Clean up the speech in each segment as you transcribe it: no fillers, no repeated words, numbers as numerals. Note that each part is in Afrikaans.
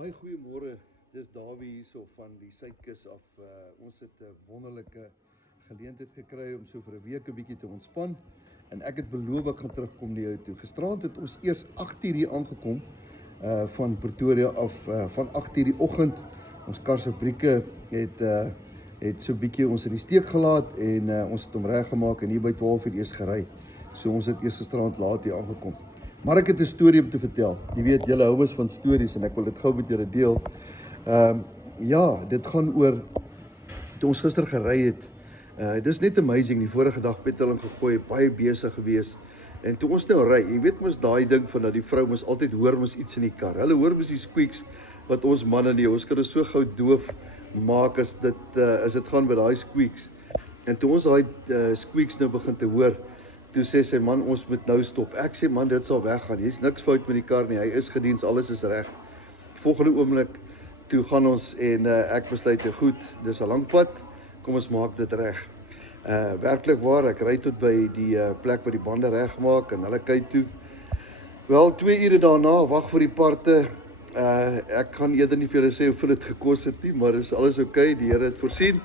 Hoi, goeiemôre. Dis Dawie hierso van die Suidkus af. Ons het 'n wonderlike geleentheid gekry om so vir 'n week 'n bietjie te ontspan. En ek het beloof ek gaan terugkom na jou toe. Gisteraand het ons eers 8:00 hier aangekom van Pretoria af, van 8:00 die oggend. Ons karsebrieke het so 'n bietjie ons in die steek gelaat en ons het hom reggemaak en hier by 12:00 eers gery. So ons het eers gisteraand laat hier aangekom. Maar ek het 'n storie om te vertel. Jy weet, julle hou mos van stories en ek wil dit gou met julle deel. Ja, dit gaan oor toe ons gister gery het. Dis net amazing, die vorige dag petrol ingegooi, baie besig gewees. En toe ons nou ry, jy weet mos daai ding van dat die vrou mos altyd hoor mos iets in die kar. Hulle hoor mos die squeaks wat ons manne nie. Ons kan dit so gou doof maak as dit gaan met daai squeaks. En toe ons daai squeaks nou begin te hoor, toe sê sy, man, ons moet nou stop. Ek sê, man, dit sal weggaan. Hier's niks fout met die kar nie. Hy is gediens, alles is reg. Volgende oomblik, toe gaan ons en ek besluit, goed, dis 'n lang pad. Kom ons maak dit reg. Werklik waar, ek ry tot by die plek waar die bande regmaak en hulle kyk toe. Wel, 2 ure daarna, wag vir die parte. Ek gaan eerder nie vir julle sê hoeveel dit gekos het nie, maar is alles oukei. Die Here het voorsien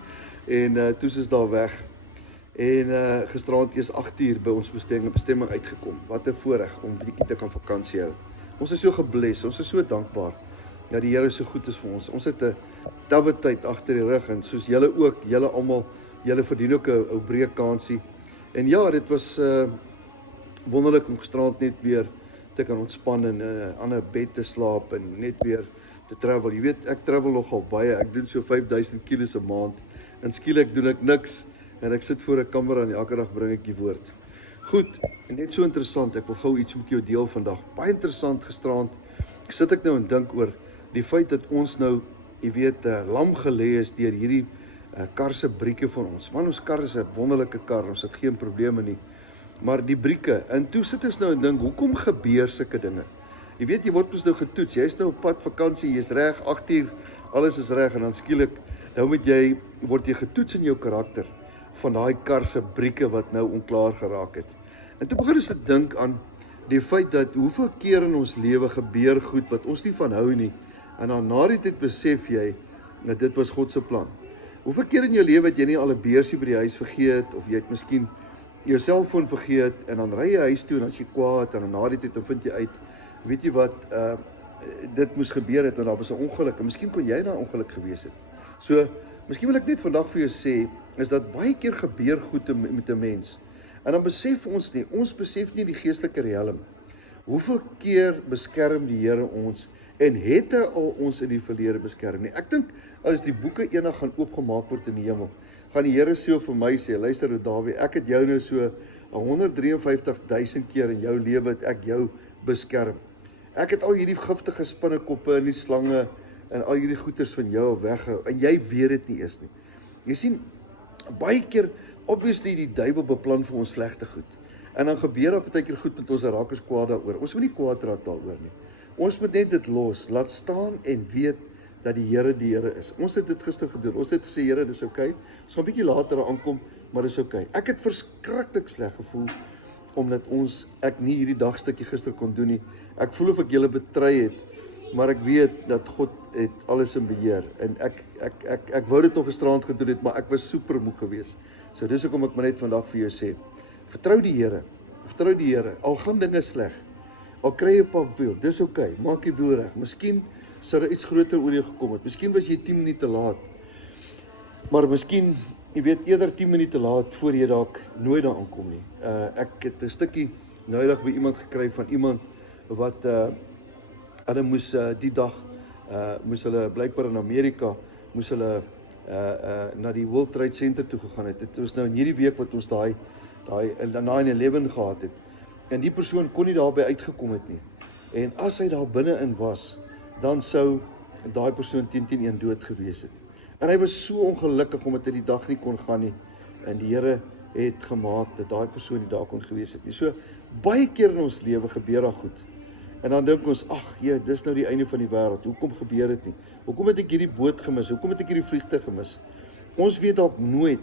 en toe is daar weg. En gisteraand eers 8:00 by ons bestemming uitgekom. Wat 'n voorreg om bietjie te kan vakansie hou. Ons is so gebless, ons is so dankbaar dat die Here so goed is vir ons. Ons het 'n tawwe tyd agter die rug en soos julle ook, julle almal, julle verdien ook 'n ou breekkansie. En ja, dit was wonderlik om gisteraand net weer te kan ontspan en aan 'n bed te slaap en net weer te travel. Jy weet, ek travel nogal baie. Ek doen so 5000 kilos 'n maand en skielik doen ek niks. En ek sit voor 'n kamera en elke dag bring ek die woord. Goed, en net so interessant, ek wil gou iets met jou deel vandag. Baie interessant gisteraand. Sit ek nou en dink oor die feit dat ons nou, jy weet, lam gelê is deur hierdie kar se brieke van ons. Man, ons kar is 'n wonderlike kar, ons het geen probleme nie. Maar die brieke, en toe sit ons nou en dink, hoekom gebeur sulke dinge? Jy weet, jy word mos nou getoets. Jy's nou op pad vakansie, jy's reg, 8:00, alles is reg en dan skielik nou word jy getoets in jou karakter van daai kar se brieke wat nou onklaar geraak het. En toe begin ons te dink aan die feit dat hoeveel keer in ons lewe gebeur goed wat ons nie van hou nie. En dan na die tyd besef jy dat dit was God se plan. Hoeveel keer in jou lewe het jy nie al 'n beursie by die huis vergeet of jy het miskien jou selfoon vergeet en dan ry jy huis toe en as jy kwaad en dan na die tyd dan vind jy uit, weet jy wat, dit moes gebeur het en daar was 'n ongeluk en miskien kon jy na 'n ongeluk gewees het. So, miskien wil ek net vandag vir jou sê, is dat baie keer gebeur goed met 'n mens. En dan besef ons besef nie die geestelike riem. Hoeveel keer beskerm die Here ons en het hy al ons in die verlede beskerm nie? Ek dink as die boeke eendag gaan oopgemaak word in die hemel, gaan die Here so vir my sê, luister Dawie, ek het jou nou so 153.000 keer in jou lewe het ek jou beskerm. Ek het al hierdie giftige spinnekoppe en die slange en al hierdie goeters van jou weghou en jy weet dit nie eers nie. Jy sien, baie keer, obviously die duiwel beplan vir ons slegte goed. En dan gebeur daar baie keer goed met ons en raak ons kwaad daaroor. Ons moet nie kwaad raak daaroor nie. Ons moet net dit los, laat staan en weet dat die Here is. Ons het dit gister gedoen. Ons het gesê, Here, dis oukei. Ons gaan 'n bietjie later aankom, maar dis oukei. Ek het verskriklik sleg gevoel omdat ek nie hierdie dagstukkie gister kon doen nie. Ek voel of ek julle betry het, maar ek weet dat God het alles in beheer. En ek wou dit nog gisterand gedoen het, maar ek was super moeg geweest. So dis hoekom ek maar net vandag vir jou sê, vertrou die Here, al gaan dinge sleg, al kry jy 'n pap wiel, dis oukei, maak die wiel reg. Miskien sou daar iets groter oor jou gekom het, miskien was jy 10 minute laat, maar miskien, jy weet, eerder 10 minute laat, voor jy dalk nooit daar aankom nie. Ek het 'n stukkie noudag by iemand gekry van iemand, wat, hulle moes die dag, moes hulle blykbaar in Amerika, moes hulle na die World Trade Center toe gegaan het. Dit was nou in hierdie week wat ons daai 9/11 gehad het. En die persoon kon nie daarby uitgekom het nie. En as hy daar binne-in was, dan sou daai persoon 10/1 dood gewees het. En hy was so ongelukkig omdat hy die dag nie kon gaan nie. En die Here het gemaak dat daai persoon nie daar kon gewees het nie. So, baie keer in ons lewe gebeur daar goed. En dan dink ons, ag, dis nou die einde van die wêreld. Hoekom gebeur dit nie? Hoekom het ek hierdie boot gemis? Hoekom het ek hierdie vliegtuig gemis? Ons weet dalk nooit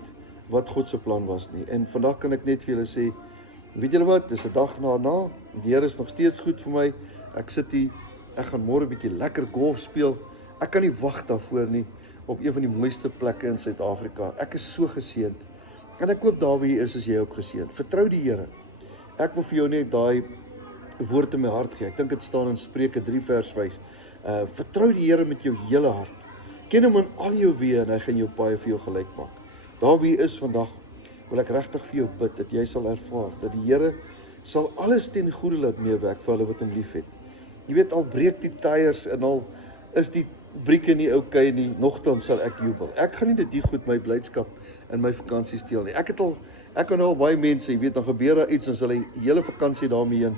wat God se plan was nie. En vandag kan ek net vir julle sê, weet julle wat? Dis 'n dag daarna. Die Here is nog steeds goed vir my. Ek sit hier Ek gaan môre 'n bietjie lekker golf speel. Ek kan nie wag daarvoor nie op een van die mooiste plekke in Suid-Afrika. Ek is so geseënd. En ek hoop daar waar jy is jy ook geseënd. Vertrou die Here. Ek wil vir jou net daai woord in my hart gee. Ek dink dit staan in Spreuke 3 vers 5. Vertrou die Here met jou hele hart. Ken hom in al jou weë en hy gaan jou paaie vir jou gelyk maak. Daar waar jy is vandag, wil ek regtig vir jou bid dat jy sal ervaar dat die Here sal alles ten goeie laat meewerk vir hulle wat hom liefhet. Jy weet, al breek die tyres en al is die brieke nie okay nie, nogtans sal ek jubel. Ek gaan nie dit goed my blydskap in my vakansie steel nie. Ek kan al baie mense, jy weet, dan gebeur daar iets en sal hy die hele vakansie daarmee heen.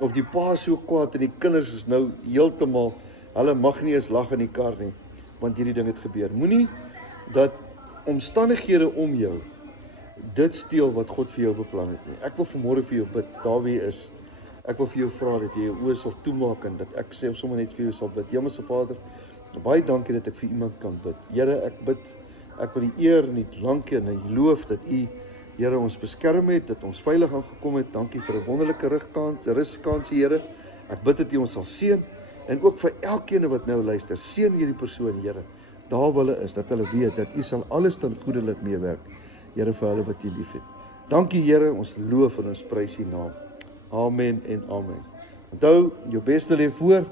Of die pa so kwaad en die kinders is nou heeltemal, hulle mag nie eens lag in die kar nie, want hierdie ding het gebeur. Moenie dat omstandighede om jou dit steel wat God vir jou beplan het nie. Ek wil vanmôre vir jou bid, daar waar jy is. Ek wil vir jou vra dat jy jou oë sal toemaak en dat ek sê sommer net vir jou sal bid. Hemelse Vader, baie dankie dat ek vir iemand kan bid. Here, ek bid, ek wil die eer nie lank en die loof dat U, Here, ons beskerm het, dat ons veilig aangekom het. Dankie vir 'n wonderlike ruskansie, Here. Ek bid dat U ons sal seën en ook vir elkeen wat nou luister, seën hierdie persoon, Here, daar waar hulle is, dat hulle weet dat U sal alles ten goeie laat meewerk, Here, vir hulle wat U liefhet. Dankie, Here, ons loof en ons prys U naam. Amen en amen. Onthou, jou beste lê voor.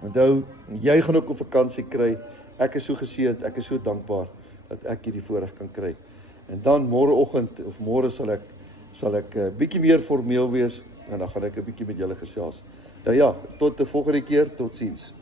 Onthou, jy gaan ook op vakansie kry. Ek is so geseënd, ek is so dankbaar dat ek hierdie voorreg kan kry. En dan môreoggend of môre sal ek 'n bietjie meer formeel wees en dan gaan ek 'n bietjie met julle gesels. Nou ja, tot 'n volgende keer, totsiens.